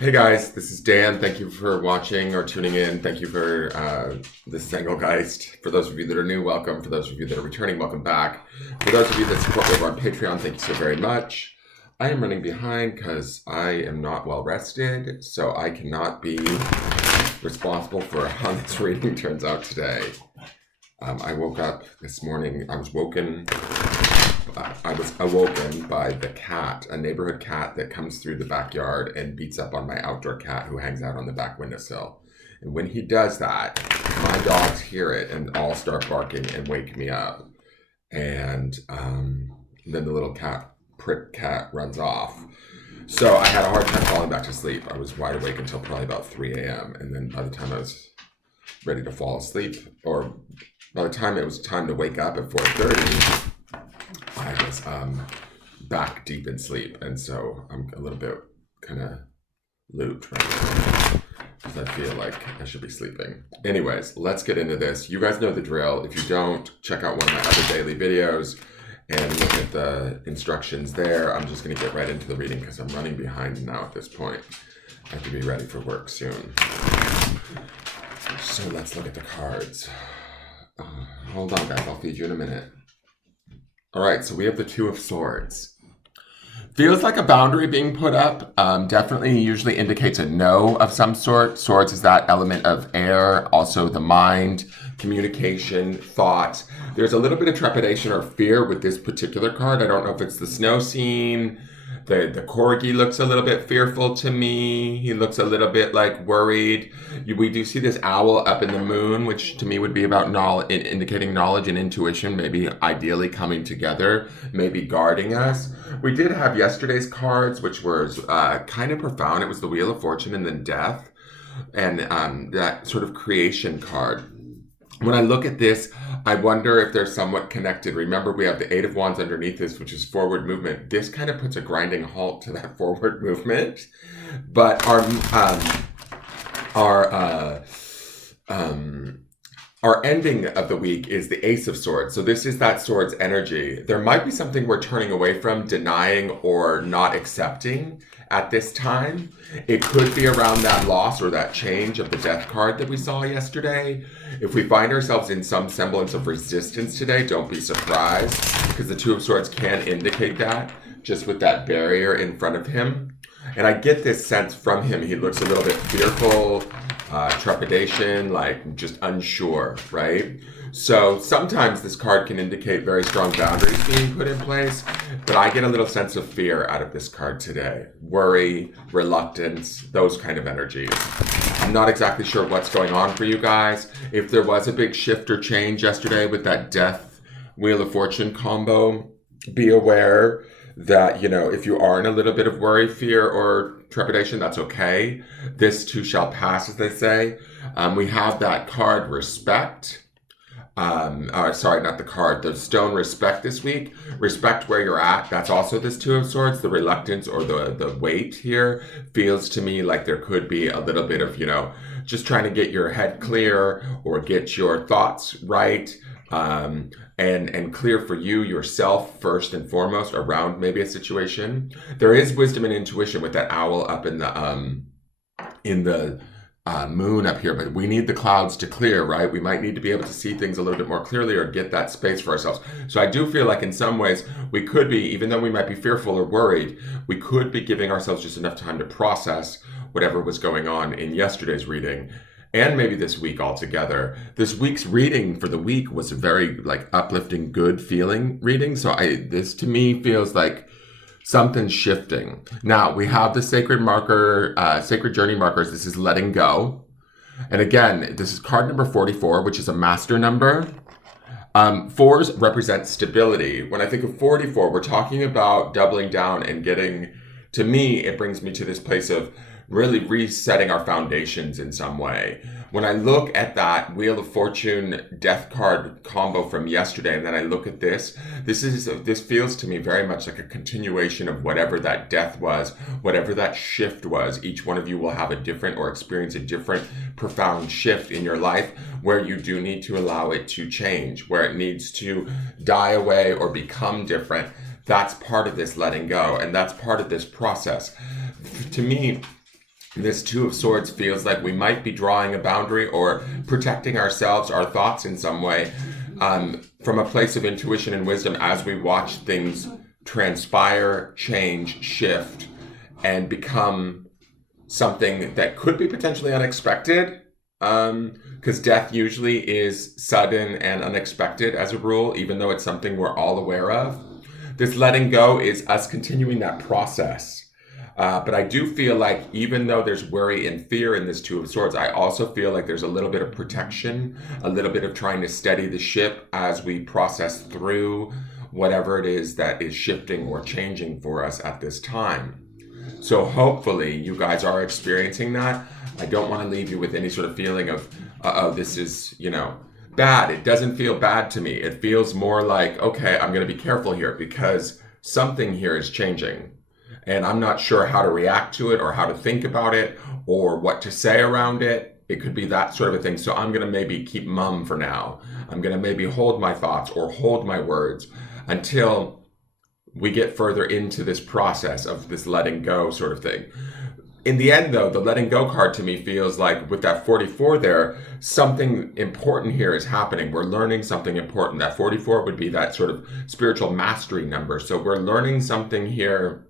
Hey guys, this is Dan. Thank you for watching or tuning in. Thank you for this Engelgeist. For those of you that are new, welcome. For those of you that are returning, welcome back. For those of you that support me over on Patreon, thank you so very much. I am running behind because I am not well rested, so I cannot be responsible for how this reading turns out today. I woke up this morning. I was awoken by the cat, a neighborhood cat that comes through the backyard and beats up on my outdoor cat who hangs out on the back windowsill. And when he does that, my dogs hear it and all start barking and wake me up. And then the little prick cat runs off. So I had a hard time falling back to sleep. I was wide awake until probably about 3 a.m. And then by the time I was ready to fall asleep, or by the time it was time to wake up at 4:30, I was back deep in sleep, and so I'm a little bit kind of looped right now because I feel like I should be sleeping. Anyways, let's get into this. You guys know the drill. If you don't, check out one of my other daily videos and look at the instructions there. I'm just going to get right into the reading because I'm running behind now at this point. I have to be ready for work soon. So let's look at the cards. Hold on, guys. I'll feed you in a minute. All right, so we have the Two of Swords. Feels like a boundary being put up. Definitely usually indicates a no of some sort. Swords is that element of air, also the mind, communication, thought. There's a little bit of trepidation or fear with this particular card. I don't know if it's the snow scene. The corgi looks a little bit fearful to me. He looks a little bit like worried. We do see this owl up in the moon, which to me would be about indicating knowledge and intuition, maybe ideally coming together, maybe guarding us. We did have yesterday's cards, which was kind of profound. It was the Wheel of Fortune and then Death, and that sort of creation card. When I look at this, I wonder if they're somewhat connected. Remember, we have the Eight of Wands underneath this, which is forward movement. This kind of puts a grinding halt to that forward movement. But our ending of the week is the Ace of Swords. So this is that sword's energy. There might be something we're turning away from, denying, or not accepting at this time. It could be around that loss or that change of the Death card that we saw yesterday. If we find ourselves in some semblance of resistance today, don't be surprised, because the Two of Swords can indicate that, just with that barrier in front of him. And I get this sense from him. He looks a little bit fearful, trepidation, like just unsure, right? So sometimes this card can indicate very strong boundaries being put in place, but I get a little sense of fear out of this card today. Worry, reluctance, those kind of energies. I'm not exactly sure what's going on for you guys. If there was a big shift or change yesterday with that Death, Wheel of Fortune combo, be aware that, if you are in a little bit of worry, fear, or trepidation, that's okay. This too shall pass, as they say. We have that card Respect. Sorry, not the card, the stone Respect this week. Respect where you're at. That's also this Two of Swords. The reluctance or the weight here feels to me like there could be a little bit of, just trying to get your head clear or get your thoughts right. And clear for you, yourself, first and foremost, around maybe a situation. There is wisdom and intuition with that owl up in the moon up here, but we need the clouds to clear, right? We might need to be able to see things a little bit more clearly or get that space for ourselves. So I do feel like in some ways we could be, even though we might be fearful or worried, we could be giving ourselves just enough time to process whatever was going on in yesterday's reading. And maybe this week altogether. This week's reading for the week was a very uplifting, good feeling reading. So this to me feels like something's shifting. Now we have the sacred marker, sacred journey markers. This is letting go. And again, this is card number 44, which is a master number. Fours represent stability. When I think of 44, we're talking about doubling down and getting, to me, it brings me to this place of really resetting our foundations in some way. When I look at that Wheel of Fortune Death card combo from yesterday, and then I look at this feels to me very much like a continuation of whatever that death was, whatever that shift was. Each one of you will have a different or experience a different profound shift in your life where you do need to allow it to change, where it needs to die away or become different. That's part of this letting go, and that's part of this process. To me, This Two of Swords feels like we might be drawing a boundary or protecting ourselves, our thoughts in some way, from a place of intuition and wisdom as we watch things transpire, change, shift, and become something that could be potentially unexpected. Because death usually is sudden and unexpected as a rule, even though it's something we're all aware of. This letting go is us continuing that process. But I do feel like even though there's worry and fear in this Two of Swords, I also feel like there's a little bit of protection, a little bit of trying to steady the ship as we process through whatever it is that is shifting or changing for us at this time. So hopefully you guys are experiencing that. I don't want to leave you with any sort of feeling of, oh, this is, bad. It doesn't feel bad to me. It feels more like, okay, I'm going to be careful here because something here is changing. And I'm not sure how to react to it or how to think about it or what to say around it. It could be that sort of a thing. So I'm going to maybe keep mum for now. I'm going to maybe hold my thoughts or hold my words until we get further into this process of this letting go sort of thing. In the end, though, the letting go card to me feels like with that 44 there, something important here is happening. We're learning something important. That 44 would be that sort of spiritual mastery number. So we're learning something here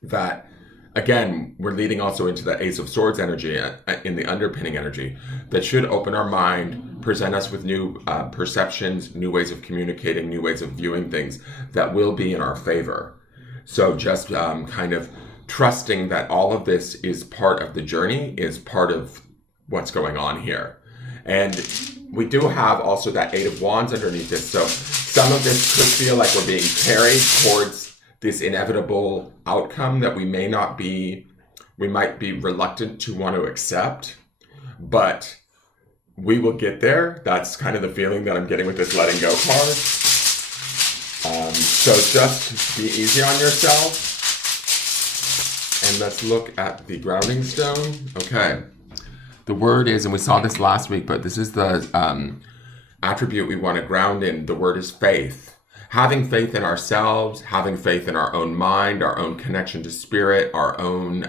that, again, we're leading also into the Ace of Swords energy in the underpinning energy that should open our mind, present us with new perceptions, new ways of communicating, new ways of viewing things that will be in our favor. So just kind of trusting that all of this is part of the journey, is part of what's going on here. And we do have also that Eight of Wands underneath this. So some of this could feel like we're being carried towards this inevitable outcome that we might be reluctant to want to accept, but we will get there. That's kind of the feeling that I'm getting with this letting go card. So just be easy on yourself. And let's look at the grounding stone. Okay. The word is, and we saw this last week, but this is the attribute we want to ground in. The word is faith. Having faith in ourselves, having faith in our own mind, our own connection to spirit, our own,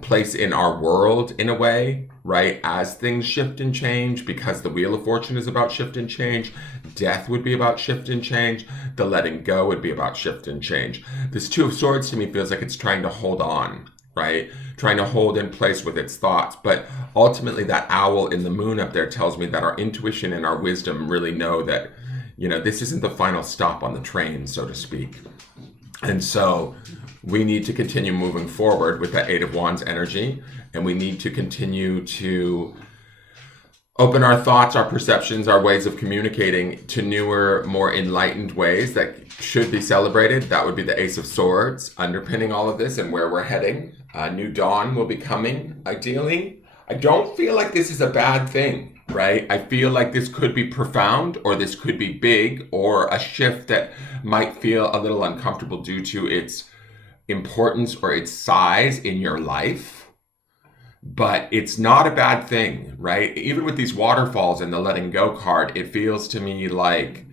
place in our world in a way, right? As things shift and change, because the Wheel of Fortune is about shift and change. Death would be about shift and change. The letting go would be about shift and change. This Two of Swords to me feels like it's trying to hold on, right? Trying to hold in place with its thoughts. But ultimately that owl in the moon up there tells me that our intuition and our wisdom really know that this isn't the final stop on the train, so to speak. And so we need to continue moving forward with that Eight of Wands energy. And we need to continue to open our thoughts, our perceptions, our ways of communicating to newer, more enlightened ways that should be celebrated. That would be the Ace of Swords underpinning all of this and where we're heading. A new dawn will be coming, ideally. I don't feel like this is a bad thing. Right? I feel like this could be profound, or this could be big, or a shift that might feel a little uncomfortable due to its importance or its size in your life. But it's not a bad thing, right? Even with these waterfalls and the letting go card, it feels to me like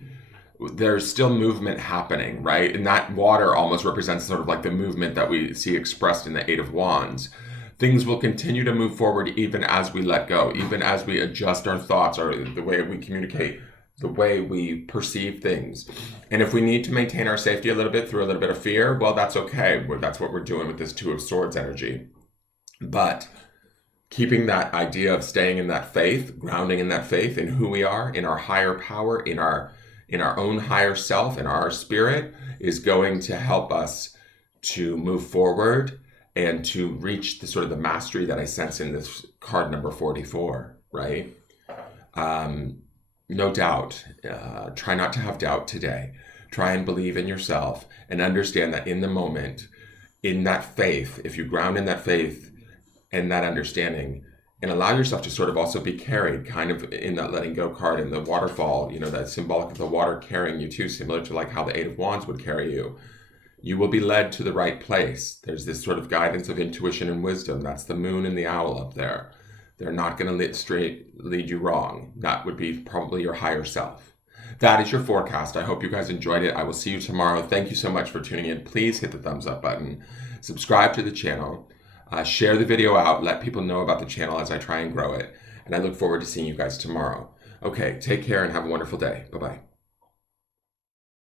there's still movement happening, right? And that water almost represents sort of like the movement that we see expressed in the Eight of Wands. Things will continue to move forward even as we let go, even as we adjust our thoughts or the way we communicate, the way we perceive things. And if we need to maintain our safety a little bit through a little bit of fear, well, that's okay. That's what we're doing with this Two of Swords energy. But keeping that idea of staying in that faith, grounding in that faith in who we are, in our higher power, in our own higher self, in our spirit, is going to help us to move forward and to reach the sort of the mastery that I sense in this card number 44, right? No doubt. Try not to have doubt today. Try and believe in yourself and understand that in the moment, in that faith, if you ground in that faith and that understanding, and allow yourself to sort of also be carried kind of in that letting go card in the waterfall, that symbolic of the water carrying you too, similar to like how the Eight of Wands would carry you. You will be led to the right place. There's this sort of guidance of intuition and wisdom. That's the moon and the owl up there. They're not going to lead you wrong. That would be probably your higher self. That is your forecast. I hope you guys enjoyed it. I will see you tomorrow. Thank you so much for tuning in. Please hit the thumbs up button. Subscribe to the channel. Share the video out. Let people know about the channel as I try and grow it. And I look forward to seeing you guys tomorrow. Okay, take care and have a wonderful day. Bye-bye.